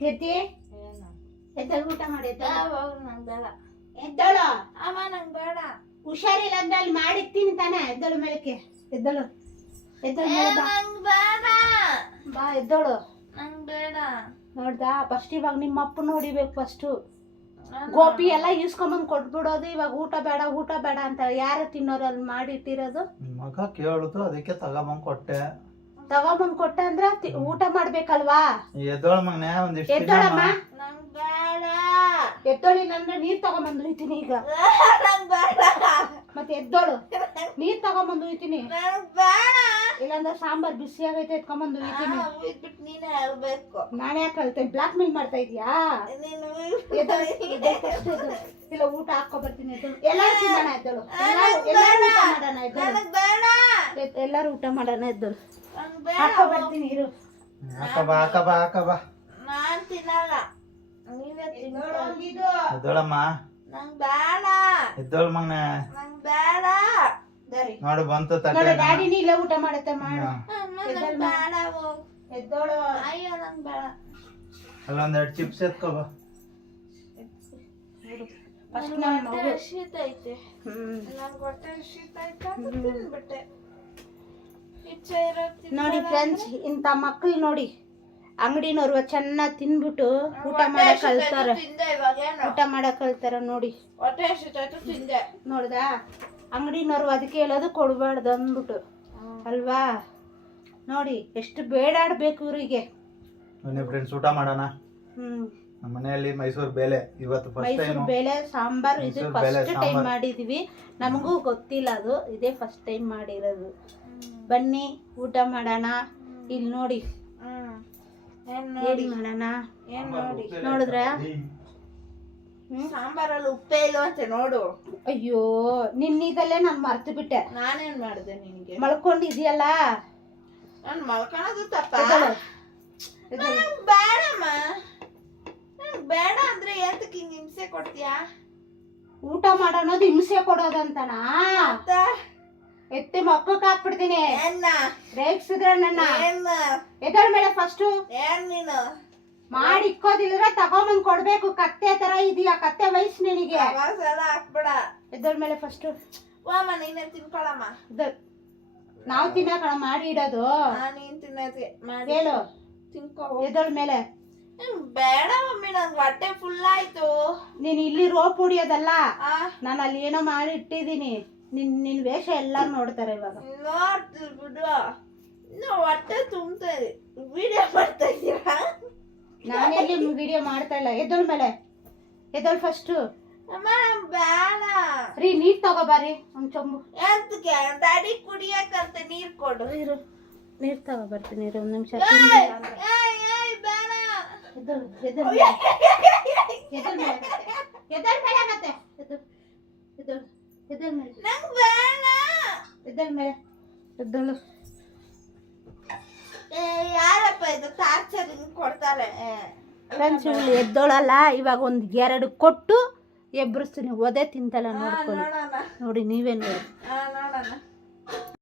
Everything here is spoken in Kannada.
ಕೀರ್ತಿ ಎದ್ದಳು ಊಟ ಮಾಡಿ ನಂಗೆ ಬೇಡ ಎದ್ದಳು ಅಮ್ಮ ನಂಗೆ ಬೇಡ ಹುಷಾರಿಲ್ಲ ಅಂದ್ರೆ ಅಲ್ಲಿ ಮಾಡಿರ್ತೀನಿ ತಾನೆ ಎದ್ದಳು ಮೇಲಕ್ಕೆ ಎದ್ದಳು ಎದ್ದಳು ನಂಗೆ ಬೇಡ ಬಾ ಎದ್ದಳು ನಂಗೆ ಬೇಡ ನೋಡ್ದಾ ಫಸ್ಟ್ ಇವಾಗ ನಿಮ್ಮ ಅಪ್ಪ ನೋಡಿಬೇಕು ಫಸ್ಟ್ ಗೋಪಿ ಎಲ್ಲ ಈಸ್ಕೊಂಬಂದ್ ಕೊಟ್ಬಿಡೋದು ಇವಾಗ ಊಟ ಬೇಡ ಅಂತ ಯಾರು ತಿನ್ನೋರು ಅಲ್ಲಿ ಮಾಡಿಟ್ಟಿರೋದು ಮಗ ಕೇಳುದು ಅದಕ್ಕೆ ತಗೊಂಬಂದ್ ಕೊಟ್ಟೆ ತಗೊಂಬಂದ್ ಕೊಟ್ಟೆ ಅಂದ್ರ ಊಟ ಮಾಡ್ಬೇಕಲ್ವಾ ಎದ್ದೋಳ ಮಗನೇ ಒಂದಿಷ್ಟು ಎದ್ದೋಳಮ್ಮ ನಂಗೆ ಬೇಡ ಎದ್ದೋಳಿಲ್ಲ ಅಂದ್ರೆ ನೀರ್ ತಗೊಂಬಂದು ಹೋಯ್ತೀನಿ ಈಗ ನಂಗೆ ಬೇಡ ಮತ್ತೆ ಎದ್ದೋಳು ನೀರ್ ತಗೊಂಬಂದು ಹೋಯ್ತೀನಿ ನಂಗೆ ಬೇಡ ಇಲ್ಲಾಂದ್ರೆ ಸಾಂಬಾರ್ ಬಿಸಿ ಆಗೈತೆ ಎತ್ಕೊಂಬಂದು ಹೋಯ್ತೀನಿ ಬಿಟ್ಬಿಟ್ಟು ನೀನೇ ಹೇಳ್ಬೇಕು ನಾನೇ ಯಾಕೆ ಕಳ್ತೇನೆ ಬ್ಲಾಕ್ ಮೇಲ್ ಮಾಡ್ತಾ ಇದೀಯಾ ನೀನು ಇಲ್ಲ ಊಟ ಹಾಕೋ ಬರ್ತೀನಿ ಎದ್ದಳು ಎಲ್ಲಾರು ತಿನ್ನೋಣ ಎದ್ದಳು ಎಲ್ಲಾರು ಊಟ ಮಾಡೋಣ ಎದ್ದಳು ನನಗೆ ಬೇಡ ಎಲ್ಲಾರು ಊಟ ಮಾಡೋಣ ಎದ್ದಳು ನಂಗೆ ಬೇಡ ಹಾಕೋ ಬರ್ತೀನಿ ಇರು ಹಾಕಬಾ ನಾನ್ ತಿನ್ನಲ್ಲ ನೀವೇ ತಿನ್ನೋದು ಎದ್ದೋಳಮ್ಮ ನಂಗೆ ಬೇಡ ಎದ್ದೋಳ ಮಗನೇ ನಂಗೆ ಬೇಡ ನೋಡು ಬಂತು ನೋಡಿ ತಟ್ಟೆ ಡ್ಯಾಡಿನಿ ಇಲ್ಲ ಊಟ ಮಾಡುತ್ತೆ ಮಾಡು ನಂಗೆ ಬೇಡ ಹೋಗು ಎದ್ದೋಳು ಅಯ್ಯೋ ನಂಗೆ ಬೇಡ ಅಲ್ಲೊಂದೆರಡು ಚಿಪ್ಸ್ ಎತ್ಕೋಬಾ ಫಸ್ಟ್ ಹೊಟ್ಟೆ ಹಸಿತೈತೆ ಹ್ಮ್ ನನ್ಗೆ ಹೊಟ್ಟೆ ಹಸಿತೈತೆ ಅಂತ ತಿನ್ಬಿಟ್ಟೆ ಇಚ್ಛೆ ಇರೋ ನೋಡಿ ಫ್ರೆಂಡ್ಸ್ ಇಂಥ ಮಕ್ಳು ನೋಡಿ ಅಂಗಡಿನವ್ರು ಚೆನ್ನಾಗಿ ತಿನ್ಬಿಟ್ಟು ಊಟ ಮಾಡಕ್ ಕಲ್ತಾರ ತಿಂದೆ ಇವಾಗ ಏನು ಊಟ ಮಾಡಕ್ ಕಲ್ತಾರ ನೋಡಿ ಹೊಟ್ಟೆ ಹಸಿತೈತೆ ತಿಂದೆ ನೋಡ್ದಾ ಅಂಗಡಿನವ್ರು ಅದಕ್ಕೆ ಹೇಳೋದು ಕೊಡ್ಬಾರ್ದು ಅಂದ್ಬಿಟ್ಟು ಅಲ್ವಾ ನೋಡಿ ಎಷ್ಟು ಬೇಡಾಡ್ಬೇಕು ಇವರಿಗೆ ಬನ್ನಿ ಫ್ರೆಂಡ್ಸ್ ಊಟ ಮಾಡೋಣ ನಮ್ಮ ಮನೆಯಲ್ಲಿ ಮೈಸೂರು ಬೇಳೆ ಇವತ್ತು ಫಸ್ಟ್ ಮೈಸೂರು ಟೈಮ್ ಬೇಳೆ ಸಾಂಬಾರ್ ಇದು ಮೈಸೂರು ಬೇಳೆ ಫಸ್ಟ್ ಟೈಮ್ ಸಾಂಬಾರ್. ಮಾಡಿದೀವಿ ನಮಗೂ ಗೊತ್ತಿಲ್ಲ ಅದು ಇದೇ ಫಸ್ಟ್ ಟೈಮ್ ಮಾಡಿರೋದು ಬನ್ನಿ ಊಟ ಮಾಡೋಣ ಇಲ್ಲಿ ನೋಡಿ ಏನ್ ಏನ್ ನೋಡಿ ಮಾಡೋಣ ಏನ್ ನೋಡಿ ನೋಡಿದ್ರ ಸಾಂಬಾರಲ್ಲಿ ಉಪ್ಪೇ ಇಲ್ವಂತೆ ನೋಡು ಅಯ್ಯೋ ನಿನ್ನಿದಲ್ಲೇ ನಾನು ಮರ್ತು ಬಿಟ್ಟೆ ನಾನೇನ್ ಮಾಡ್ದೆ ನಿನ್ಗೆ ಮಲ್ಕೊಂಡಿದ್ಯಲ್ಲ ನಾನ್ ಮಲ್ಕೊಳೋದು ತಪ್ಪ ಎದ್ದೇಳು. ಎದ್ದೇಳು. ನಂಗ್ ಬೇಡಮ್ಮ ನಂಗ್ ಬೇಡ ಅಂದ್ರೆ ಏತಕ್ಕೆ ಹಿಂಗ್ ಹಿಂಸೆ ಕೊಡ್ತೀಯಾ ಊಟ ಮಾಡೋದು ಹಿಂಸೆ ಕೊಡೋದಂತನಾ ಮತ್ತೆ ಎತ್ತಿ ಮಕ್ಕಕ್ಕೆ ಹಾಕ್ಬಿಡ್ತೀನಿ ಏನ್ನ ರೇಗ್ಸಿದ್ರೆ ನನ್ನ ಏನ್ ಎದಳ ಮೇಲೆ ಫಸ್ಟ್ ಏನ್ ನೀನು ಮಾಡಿ ಇಕ್ಕೋದಿಲ್ಲ ತಗೊಂಬಂದ್ ಕೊಡ್ಬೇಕು ಕತ್ತೆ ತರ ಇದೀಯ ಕತ್ತೆ ವಯಸ್ಸು ನಿನಗೆ ಮಸಾಲ ಹಾಕ್ಬೇಡ ಎದಳ ಮೇಲೆ ಫಸ್ಟ್ ವಾಮ ನೀನೇ ತಿನ್ಕೊಳಮ್ಮ ನಾವು ತಿನ್ನಕಣ ಮಾಡಿ ಇಡೋದು ನೀನ್ ತಿನ್ನೋಕೆ ಮಾಡಿ ಹೇಳು ತಿನ್ಕೋ ಎದಳ ಮೇಲೆ ಬೇಡ ಮಮ್ಮಿ ನಂಗೆ ಹೊಟ್ಟೆ ಫುಲ್ ಆಯ್ತು ನೀನ್ ಇಲ್ಲಿ ರೋಪ್ ಹೊಡಿಯೋದಲ್ಲ ಆ ನಾನು ಅಲ್ಲಿ ಏನೋ ಮಾಡಿ ಇಟ್ಟಿದೀನಿ ನಿನ್ ವೇಷ ಎಲ್ಲಾರು ನೋಡ್ತಾರೆ ಇವಾಗ ನೋಡ್ತಿರ್ ಬಿಡು ಇನ್ನು ಹೊಟ್ಟೆ ತುಂಬ್ತದೆ ವಿಡಿಯೋ ಮಾಡ್ತಾ ಇದ್ದೀರಾ ನಾನೆಲ್ಲಿ ವಿಡಿಯೋ ಮಾಡ್ತಾ ಇಲ್ಲ ಎದ್ದಳ ಮೇಲೆ ಎದ್ದಳ ಫಸ್ಟ್ ಅಮ್ಮ ನಂಗ್ ಬೇಡ ರೀ ನೀರ್ ತಗೋಬಾರಿ ಒಂದ್ ಚೊಂಬು ಎಂತಕ್ಕೆ ಡ್ಯಾಡಿ ಕುಡಿಯಕ್ಕಂತ ನೀರ್ ಕೊಡು ಇರು ನೀರ್ ತಗೋಬರ್ತೀನಿ ಇರು ಒಂದ್ ನಿಮಿಷ ಏಯ್ ಬೇಡ ಎದ್ದಳು ಎದ್ದಳ ಮೇಲೆ ಎದ್ದಳ ಮೇಲೆ ಮತ್ತೆ ಎದ್ದಳು ಎದ್ದಳ ಮೇಲೆ ನಂಗ್ ಬೇಡ ಎದ್ದಳ ಮೇಲೆ ಎದ್ದಳು ಯಾರಪ್ಪ ಇದು ಟಾರ್ಚರ್ ಹಿಂಗ್ ಕೊಡ್ತಾರೆ ಫ್ರೆಂಡ್ಸ್ ಇವಳು ಎದ್ದೋಳಲ್ಲ ಇವಾಗ ಒಂದ್ 2 ಕೊಟ್ಟು ಎಬ್ಬಿಸ್ತೀನಿ ಒದೆ ತಿಂತಲ್ಲ ನೋಡ್ಕೊಳ್ಳಿ ನೋಡೋಣ ನೋಡಿ ನೀವೇ ನೋಡಿ ನೋಡೋಣ